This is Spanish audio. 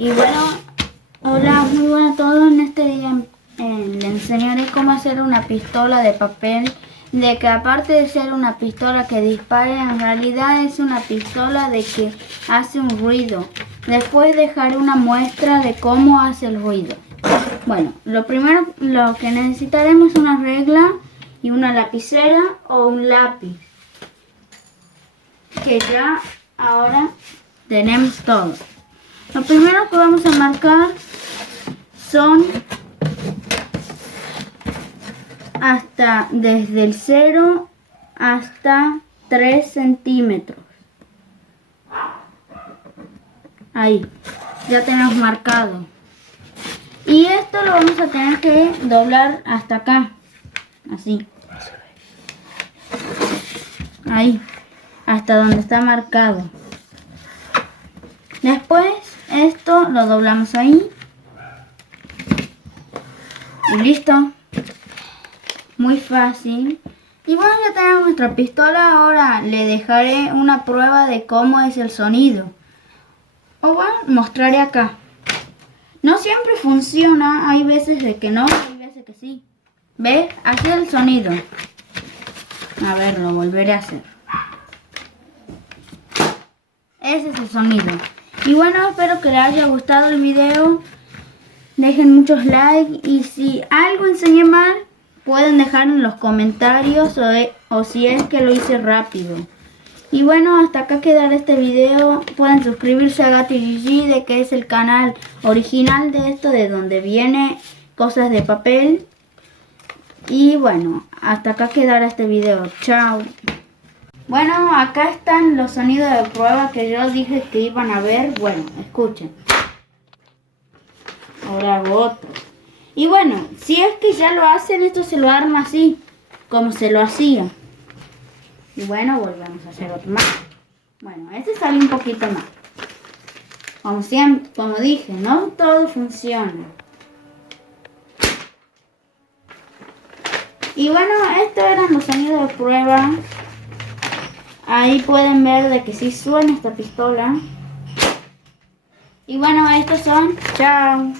Y bueno, hola, muy buenas a todos. En este día le enseñaré cómo hacer una pistola de papel, de que aparte de ser una pistola que dispare, en realidad es una pistola de que hace un ruido. Después dejaré una muestra de cómo hace el ruido. Bueno, lo primero lo que necesitaremos es una regla y una lapicera o un lápiz, que ya ahora tenemos todo. Lo primero que vamos a marcar son desde el 0 hasta 3 centímetros. Ahí, ya tenemos marcado. Y esto lo vamos a tener que doblar hasta acá, así. Ahí, hasta donde está marcado. Después esto lo doblamos ahí. Y listo. Muy fácil. Y bueno, ya tenemos nuestra pistola. Ahora le dejaré una prueba de cómo es el sonido. O bueno, mostraré acá. No siempre funciona. Hay veces de que no, hay veces que sí. ¿Ves? Así es el sonido. A ver, lo volveré a hacer. Ese es el sonido. Y bueno, espero que les haya gustado el video. Dejen muchos likes. Y si algo enseñé mal, pueden dejar en los comentarios o si es que lo hice rápido. Y bueno, hasta acá quedará este video. Pueden suscribirse a GatiGG, de que es el canal original de esto, de donde viene cosas de papel. Y bueno, hasta acá quedará este video. Chao. Bueno, acá están los sonidos de prueba que yo dije que iban a ver. Bueno, escuchen. Ahora hago otro. Y bueno, si es que ya lo hacen, esto se lo arma así, como se lo hacía. Y bueno, volvemos a hacer otro más. Bueno, este sale un poquito más. Como siempre, como dije, no todo funciona. Y bueno, estos eran los sonidos de prueba. Ahí pueden ver de que sí suena esta pistola. Y bueno, estos son. Chao.